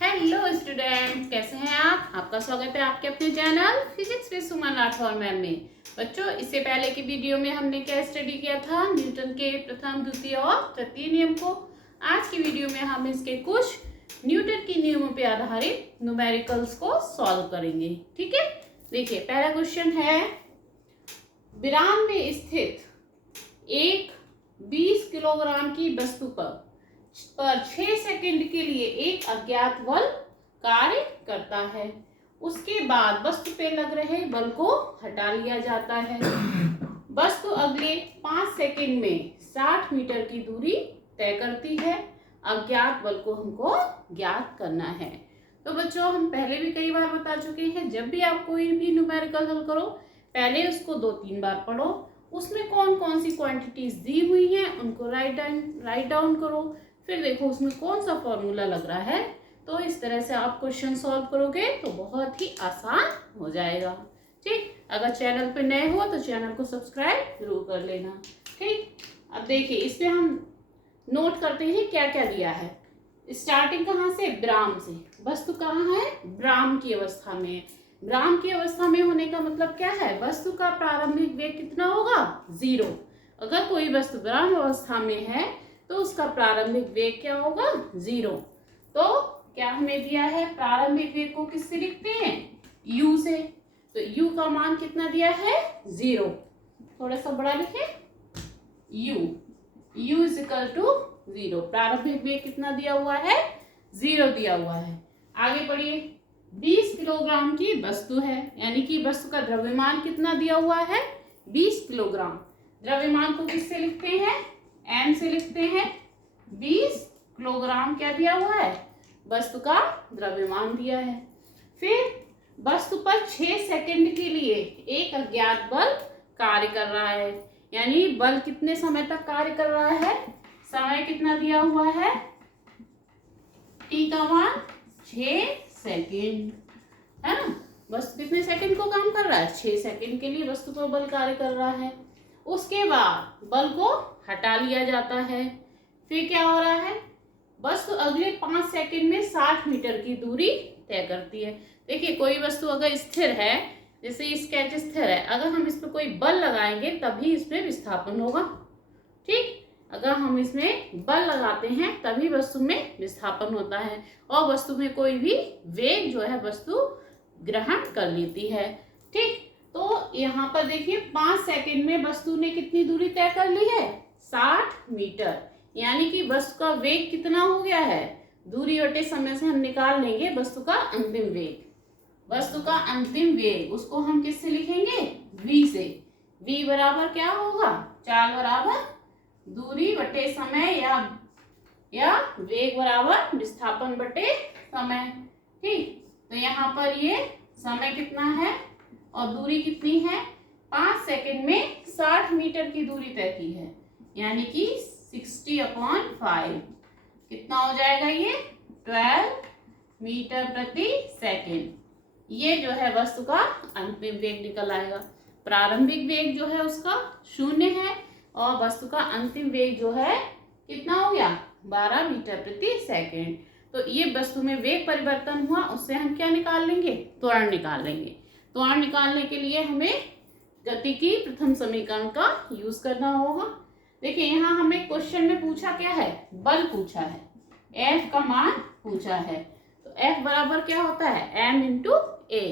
Hello student, कैसे हैं आप? आपका स्वागत है आपके अपने channel physics with Suman Rathore ma'am में। बच्चों, इससे पहले की वीडियो में हमने क्या स्टडी किया था? न्यूटन के प्रथम, द्वितीय और तृतीय नियम को। आज की वीडियो में हम इसके कुछ न्यूटन के नियमों पर आधारित न्यूमेरिकल्स को सॉल्व करेंगे। ठीक है, देखिए पहला क्वेश्चन है, विराम में स्थित एक 20 किलोग्राम की वस्तु पर 6 सेकंड के लिए एक अज्ञात बल कार्य करता है। उसके बाद वस्तु पे लग रहे बल को हटा लिया जाता है। वस्तु अगले 5 सेकंड में 60 मीटर की दूरी तय करती है। अज्ञात बल को हमको ज्ञात करना है। तो बच्चों, हम पहले भी कई बार बता चुके हैं, जब भी आप कोई भी न्यूमेरिकल हल करो पहले उसको 2-3 बार पढ़ो। उसमें कौन कौन सी क्वांटिटीज दी हुई हैं उनको राइट डाउन करो। फिर देखो उसमें कौन सा फॉर्मूला लग रहा है। तो इस तरह से आप क्वेश्चन सॉल्व करोगे तो बहुत ही आसान हो जाएगा। ठीक, अगर चैनल पे नए हो तो चैनल को सब्सक्राइब जरूर कर लेना। ठीक, अब देखिए इसमें हम नोट करते हैं क्या क्या दिया है। स्टार्टिंग कहाँ से? विराम से। वस्तु कहाँ है? विराम की अवस्था में। विराम की अवस्था में होने का मतलब क्या है? वस्तु का प्रारंभिक वेग कितना होगा? 0। अगर कोई वस्तु विराम अवस्था में है तो उसका प्रारंभिक वेग क्या होगा? 0। तो क्या हमें दिया है? प्रारंभिक वेग को किससे लिखते हैं? u से। तो u का मान कितना दिया है? 0। थोड़ा सा बड़ा लिखे, u इज इक्वल टू 0। प्रारंभिक वेग कितना दिया हुआ है? 0 दिया हुआ है। आगे बढ़िए, 20 किलोग्राम की वस्तु है, यानी कि वस्तु का द्रव्यमान कितना दिया हुआ है? 20 किलोग्राम। द्रव्यमान को किससे लिखते हैं? m से लिखते हैं। 20 किलोग्राम क्या दिया हुआ है? वस्तु का द्रव्यमान दिया है। फिर वस्तु पर 6 सेकंड के लिए एक अज्ञात बल कार्य कर रहा है, यानी बल कितने समय तक कार्य कर रहा है? समय कितना दिया हुआ है? t का मान 6 सेकंड है ना। वस्तु कितने सेकंड को काम कर रहा है? 6 सेकंड के लिए वस्तु पर बल कार्य कर रहा है। उसके बाद बल को हटा लिया जाता है। फिर क्या हो रहा है? वस्तु अगले 5 सेकंड में 60 मीटर की दूरी तय करती है। देखिए कोई वस्तु अगर स्थिर है, जैसे स्केच स्थिर है, अगर हम इस पर कोई बल लगाएंगे तभी इसमें विस्थापन होगा। ठीक, अगर हम इसमें बल लगाते हैं तभी वस्तु में विस्थापन होता है और वस्तु में कोई भी वेग जो है वस्तु ग्रहण कर लेती है। ठीक, तो यहाँ पर देखिए 5 सेकंड में वस्तु ने कितनी दूरी तय कर ली है? 60 मीटर, यानी कि वस्तु का वेग कितना हो गया है? दूरी बटे समय से हम निकाल लेंगे वस्तु का अंतिम वेग। वस्तु का अंतिम वेग उसको हम किससे लिखेंगे? v से। v बराबर क्या होगा? चाल बराबर दूरी बटे समय या वेग बराबर विस्थापन बटे समय। ठीक, तो यहाँ पर ये समय कितना है और दूरी कितनी है? 5 सेकंड में 60 मीटर की दूरी तय की है, यानी कि 60/5 कितना हो जाएगा? ये 12 मीटर प्रति सेकंड। ये जो है वस्तु का अंतिम वेग निकल आएगा। प्रारंभिक वेग जो है उसका 0 है और वस्तु का अंतिम वेग जो है कितना हो गया? 12 मीटर प्रति सेकंड। तो ये वस्तु में वेग परिवर्तन हुआ, उससे हम क्या निकाल लेंगे? त्वरण निकाल लेंगे। त्वरण निकालने के लिए हमें गति की प्रथम समीकरण का यूज करना होगा। देखिए यहाँ हमें क्वेश्चन में पूछा क्या है? बल पूछा है, F का मान पूछा है। तो F बराबर क्या होता है? m इंटू ए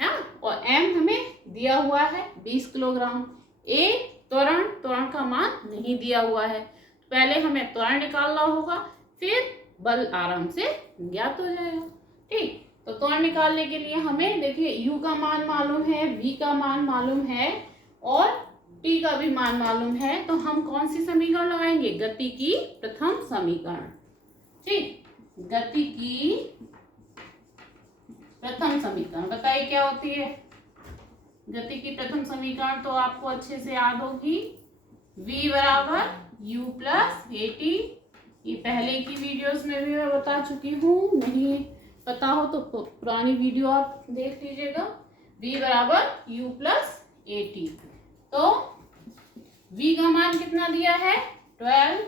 है, और m हमें दिया हुआ है 20 किलोग्राम। a त्वरण का मान नहीं दिया हुआ है। पहले हमें त्वरण निकालना होगा, फिर बल आराम से ज्ञात हो जाएगा। ठीक, तो त्वरण निकालने के लिए हमें देखिए u का मान मालूम है, v का मान मालूम है और t का भी मान मालूम है। तो हम कौन सी समीकरण लगाएंगे? गति की प्रथम समीकरण। ठीक, गति की प्रथम समीकरण बताइए क्या होती है? गति की प्रथम समीकरण तो आपको अच्छे से याद होगी। v बराबर u प्लस at। ये पहले की वीडियोस में भी मैं बता चुकी हूँ, नहीं पता हो तो पुरानी वीडियो आप देख लीजिएगा। v बराबर u प्लस at। तो v का मान कितना दिया है? 12,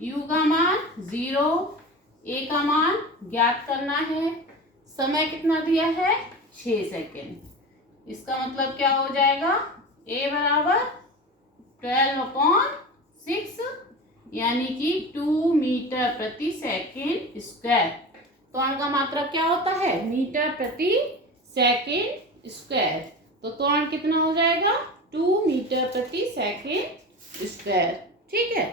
u का मान 0, ए का मान ज्ञात करना है। समय कितना दिया है? 6 सेकेंड। इसका मतलब क्या हो जाएगा? ए बराबर 12/6 यानी कि 2 मीटर प्रति सेकेंड स्क्वायर। त्वरण का मात्रक क्या होता है? मीटर प्रति सेकेंड स्क्वायर। तो त्वरण कितना हो जाएगा? 2 मीटर प्रति सेकेंड स्क्वायर। ठीक है,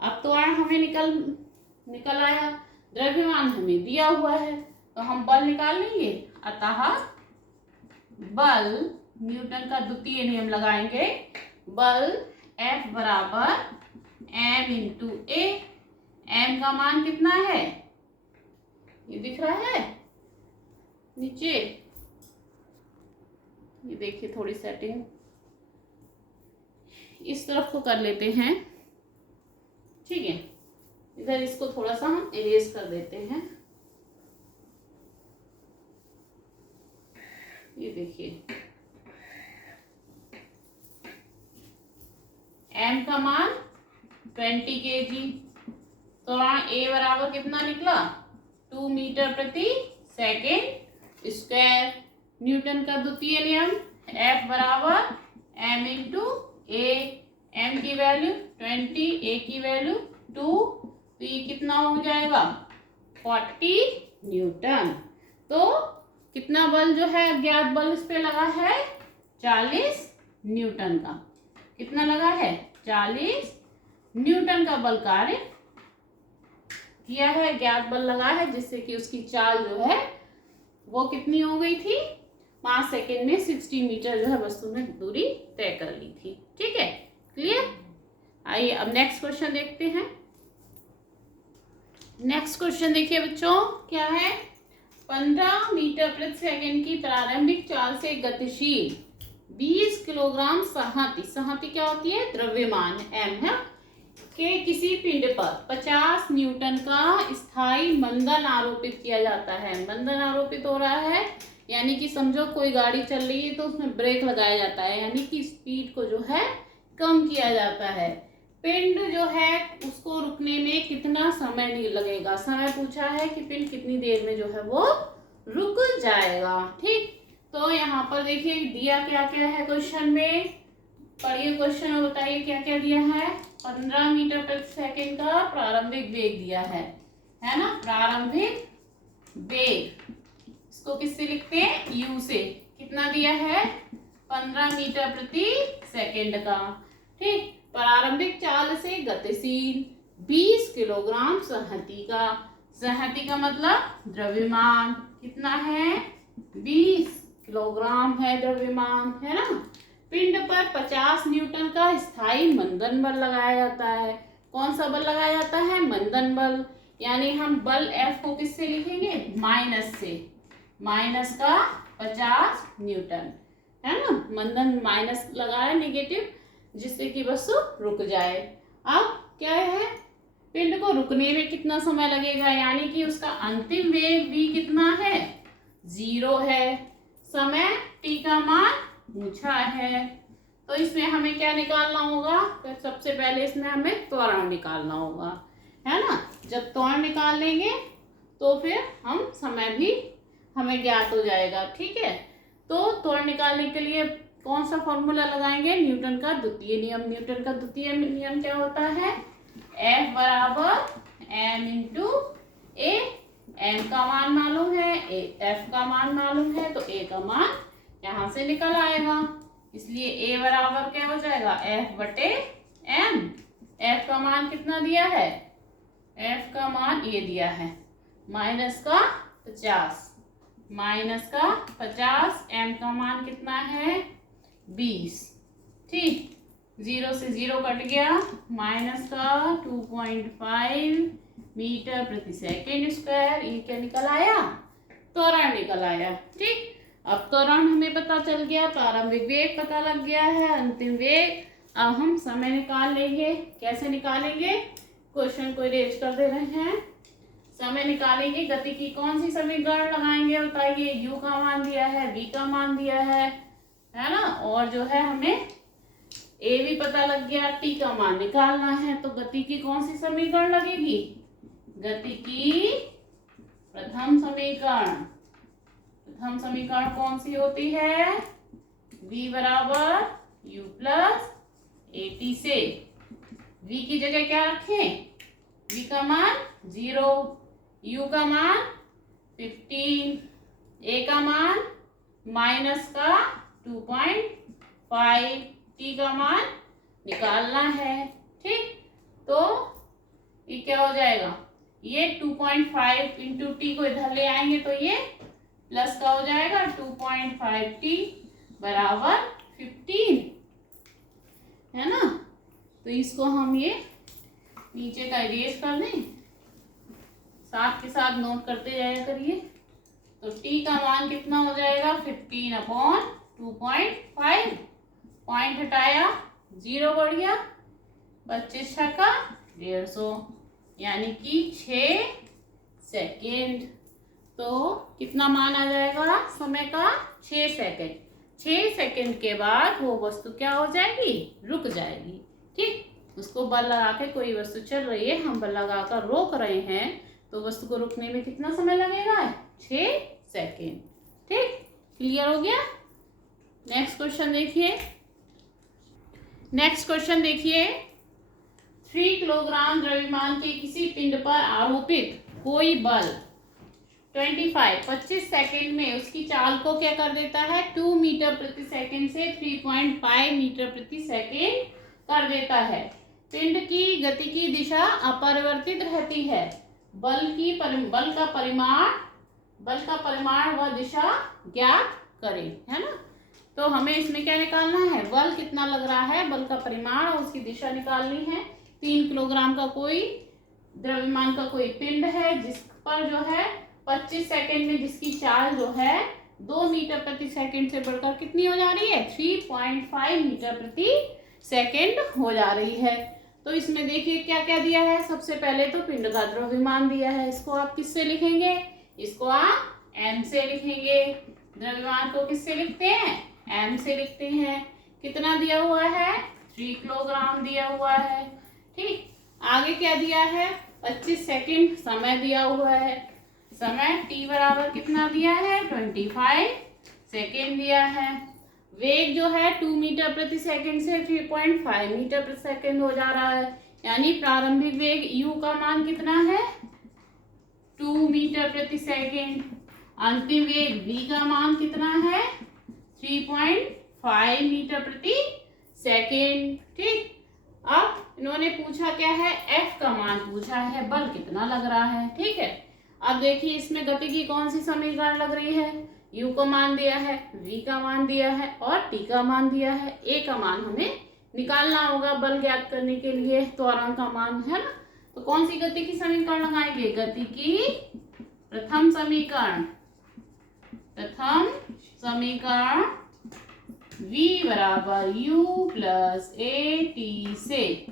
अब त्वरण हमें निकल आया, द्रव्यमान हमें दिया हुआ है, तो हम बल निकाल लेंगे। अतः बल, न्यूटन का द्वितीय नियम लगाएंगे। बल F बराबर m इंटू ए। m का मान कितना है? ये दिख रहा है नीचे, ये देखिए थोड़ी सेटिंग इस तरफ को कर लेते हैं। ठीक है, इधर इसको थोड़ा सा हम इरेज कर देते हैं। ये देखिए m का मान 20 kg। तो a बराबर कितना निकला? 2 मीटर प्रति सेकेंड स्क्वायर। न्यूटन का द्वितीय नियम F बराबर m इंटू ए। m की वैल्यू 20, a की वैल्यू 2, तो ये कितना हो जाएगा? 40 न्यूटन। तो कितना बल जो है अज्ञात बल इस पे लगा है? 40 न्यूटन का। कितना लगा है? 40 न्यूटन का बल कार्य किया है, ज्ञात बल लगा है, जिससे कि उसकी चाल जो है वो कितनी हो गई थी? 5 सेकेंड में 60 मीटर जो है वस्तु ने दूरी तय कर ली थी। ठीक है, क्लियर? आइए अब नेक्स्ट क्वेश्चन देखते हैं। नेक्स्ट क्वेश्चन देखिए बच्चों, क्या है? 15 मीटर प्रति सेकेंड की प्रारंभिक चाल से गतिशील 20 किलोग्राम संहति क्या होती है? द्रव्यमान m है के किसी पिंड पर 50 न्यूटन का स्थायी मंदन आरोपित किया जाता है। मंदन आरोपित हो रहा है यानी कि समझो कोई गाड़ी चल रही है तो उसमें ब्रेक लगाया जाता है, यानी कि स्पीड को जो है कम किया जाता है। पिंड जो है उसको रुकने में कितना समय नहीं लगेगा? समय पूछा है कि पिंड कितनी देर में जो है वो रुक जाएगा। ठीक, तो यहाँ पर देखिए दिया क्या क्या है क्वेश्चन में, पढ़िए क्वेश्चन और बताइए क्या क्या दिया है। 15 मीटर प्रति सेकेंड का प्रारंभिक वेग दिया है ना? प्रारंभिक वेग इसको किससे लिखते हैं? u से। कितना दिया है? 15 मीटर प्रति सेकेंड का। ठीक, प्रारंभिक चाल से गतिशील 20 किलोग्राम संहति का। संहति का मतलब द्रव्यमान कितना है? 20 किलोग्राम है द्रव्यमान, है ना? पिंड पर 50 न्यूटन का स्थायी मंदन बल लगाया जाता है। कौन सा बल लगाया जाता है? मंदन बल। यानी हम बल F को किससे लिखेंगे? माइनस से। माइनस का 50 न्यूटन, है ना? मंदन माइनस लगाया नेगेटिव, जिससे कि वस्तु रुक जाए। अब क्या है? पिंड को रुकने में कितना समय लगेगा, यानी कि उसका अंतिम वेग v कितना है? 0 है। समय t का मान पूछा है, तो इसमें हमें क्या निकालना होगा? तो सबसे पहले इसमें हमें त्वरण निकालना होगा, है ना? जब त्वरण निकाल लेंगे तो फिर हम समय भी हमें ज्ञात हो जाएगा। ठीक है, तो त्वरण निकालने के लिए कौन सा फॉर्मूला लगाएंगे? न्यूटन का द्वितीय नियम। न्यूटन का द्वितीय नियम क्या होता है? F बराबर m इंटू ए। m का मान मालूम है, F का मान मालूम है, तो a का मान यहाँ से निकल आएगा। इसलिए a बराबर क्या हो जाएगा? F बटे m। F का मान कितना दिया है? F का मान ये दिया है माइनस का 50। माइनस का 50, m का मान कितना है? 20। ठीक, 0 से 0 कट गया, माइनस का 2.5 मीटर प्रति सेकेंड स्क्वायर। ये क्या निकल आया? त्वरण निकल आया। ठीक, अब त्वरण हमें पता चल गया, प्रारंभिक वेग पता लग गया है, अंतिम वेग। अब हम समय निकाल लेंगे। कैसे निकालेंगे? क्वेश्चन को इरेज कर दे रहे हैं। समय निकालेंगे, गति की कौन सी समीकरण लगाएंगे बताइए? u का मान दिया है, v का मान दिया है ना? और जो है हमें a भी पता लग गया, t का मान निकालना है, तो गति की कौन सी समीकरण लगेगी? गति की प्रथम समीकरण कौन सी होती है? v बराबर u प्लस AT से v की जगह क्या रखें? v का मान 0, u का मान 15, a का मान माइनस का 2.5, t का मान निकालना है। ठीक, तो ये क्या हो जाएगा? ये 2.5 इंटू टी को इधर ले आएंगे तो ये प्लस का हो जाएगा 2.5t बराबर 15, है ना। तो इसको हम ये नीचे का इरेज कर दें, साथ के साथ नोट करते जाया करिए। तो t का मान कितना हो जाएगा? 15/2.5, पॉइंट हटाया 0 बढ़ गया, 25 छक्का 150, यानी कि 6 सेकेंड। तो कितना मान आ जाएगा समय का? 6 सेकेंड। 6 सेकेंड के बाद वो वस्तु क्या हो जाएगी? रुक जाएगी। ठीक, उसको बल लगा के, कोई वस्तु चल रही है, हम बल लगा कर रोक रहे हैं, तो वस्तु को रुकने में कितना समय लगेगा? 6 सेकेंड। ठीक, क्लियर हो गया। नेक्स्ट क्वेश्चन देखिए। 3 किलोग्राम द्रव्यमान के किसी पिंड पर आरोपित कोई बल 25 सेकेंड में उसकी चाल को क्या कर देता है? 2 मीटर प्रति सेकेंड से 3.5 मीटर प्रति सेकेंड कर देता है। पिंड की गति की दिशा अपरिवर्तित रहती है। बल का परिमाण व दिशा ज्ञात करें, है ना। तो हमें इसमें क्या निकालना है? बल कितना लग रहा है, बल का परिमाण और उसकी दिशा निकालनी है। 3 किलोग्राम का कोई द्रव्यमान का कोई पिंड है जिस पर जो है 25 सेकेंड में जिसकी चाल जो है 2 मीटर प्रति सेकेंड से बढ़कर कितनी हो जा रही है? 3.5 मीटर प्रति सेकेंड हो जा रही है। तो इसमें देखिए क्या क्या दिया है। सबसे पहले तो पिंड का द्रव्यमान दिया है, इसको आप किससे लिखेंगे? इसको आप m से लिखेंगे। द्रव्यमान को किससे लिखते हैं? m से लिखते हैं। कितना दिया हुआ है? 3 किलोग्राम दिया हुआ है। ठीक, आगे क्या दिया है? 25 सेकेंड समय दिया हुआ है। समय t बराबर कितना दिया है? 25 सेकेंड दिया है। वेग जो है 2 मीटर प्रति सेकेंड से 3.5 मीटर प्रति सेकेंड हो जा रहा है, यानी प्रारंभिक वेग u का मान कितना है? 2 मीटर प्रति सेकेंड। अंतिम वेग v का मान कितना है? 3.5 मीटर प्रति सेकेंड। ठीक, अब इन्होंने पूछा क्या है? f का मान पूछा है, बल कितना लग रहा है। ठीक है, अब देखिए इसमें गति की कौन सी समीकरण लग रही है? u का मान दिया है, v का मान दिया है और t का मान दिया है। a का मान हमें निकालना होगा बल ज्ञात करने के लिए, त्वरण का मान, है ना। तो कौन सी गति की समीकरण लगाएंगे? गति की प्रथम समीकरण v बराबर u प्लस AT से।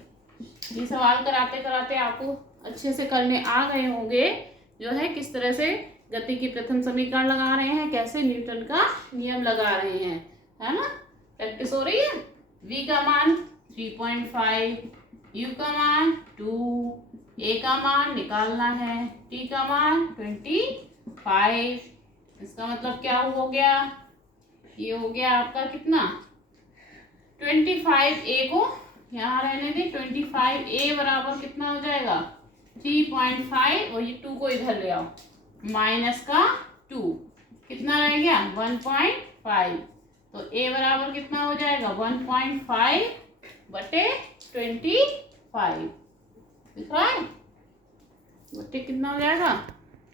ये सवाल कराते कराते आपको अच्छे से करने आ गए होंगे जो है किस तरह से गति की प्रथम समीकरण लगा रहे हैं, कैसे न्यूटन का नियम लगा रहे हैं, है ना। प्रैक्टिस हो रही है। v का मान 3.5, u का मान 2, a का मान निकालना है, t का मान 25। इसका मतलब क्या हो गया? ये हो गया आपका कितना? 25a को यहाँ रहने दें। 25a बराबर कितना हो जाएगा? 3.5 और ये 2 को इधर ले आओ, माइनस का 2, कितना रह गया? 1.5। तो a बराबर कितना हो जाएगा? 1.5 बटे 25। दिख रहा है? बटे कितना हो जाएगा?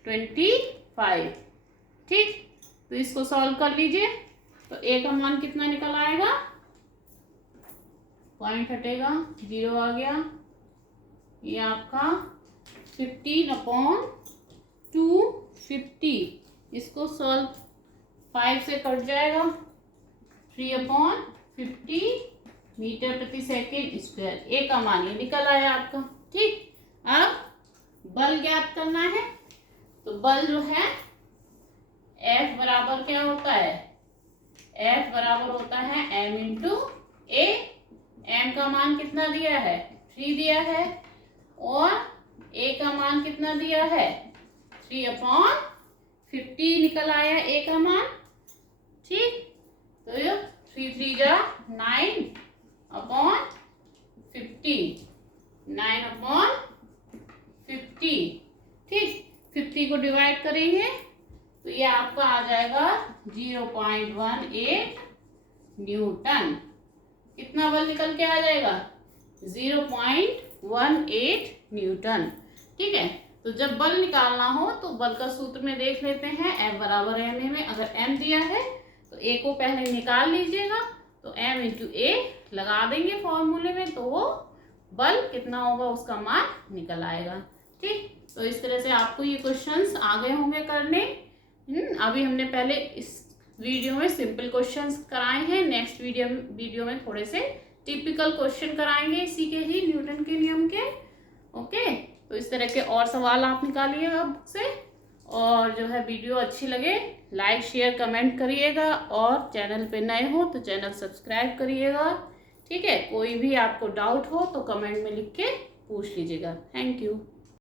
25। ठीक, तो इसको सॉल्व कर लीजिए। तो a का मान कितना निकल आएगा? पॉइंट हटेगा, 0 आ गया। ये आपका 15/250, इसको सॉल्व 5 से कट जाएगा। 3/50 मीटर प्रति सेकेंड स्क्वायर। ए का मान ये निकल आया आपका। ठीक, अब बल ज्ञात करना है। तो बल जो है F बराबर क्या होता है? F बराबर होता है m इंटू ए। m का मान कितना दिया है? 3 दिया है और a का मान कितना दिया है? 3/50 निकल आया ए का मान। ठीक, तो ये 3 3 जा 9/50, 9/50। ठीक, 50 को डिवाइड करेंगे तो ये आपका आ जाएगा 0.18 न्यूटन। कितना बल निकल के आ जाएगा? 0.18 न्यूटन। ठीक है, तो जब बल निकालना हो तो बल का सूत्र में देख लेते हैं, F बराबर ma में। अगर m दिया है तो a को पहले निकाल लीजिएगा, तो m इंटू a लगा देंगे फॉर्मूले में, तो वो बल कितना होगा उसका मान निकल आएगा। ठीक, तो इस तरह से आपको ये क्वेश्चंस आ गए होंगे करने। अभी हमने पहले इस वीडियो में सिंपल क्वेश्चंस कराए हैं, नेक्स्ट वीडियो में थोड़े से टिपिकल क्वेश्चन कराएंगे इसी के ही, न्यूटन के नियम के। ओके, तो इस तरह के और सवाल आप निकालिएगा बुक से, और जो है वीडियो अच्छी लगे लाइक शेयर कमेंट करिएगा, और चैनल पे नए हो तो चैनल सब्सक्राइब करिएगा। ठीक है, कोई भी आपको डाउट हो तो कमेंट में लिख के पूछ लीजिएगा। Thank you.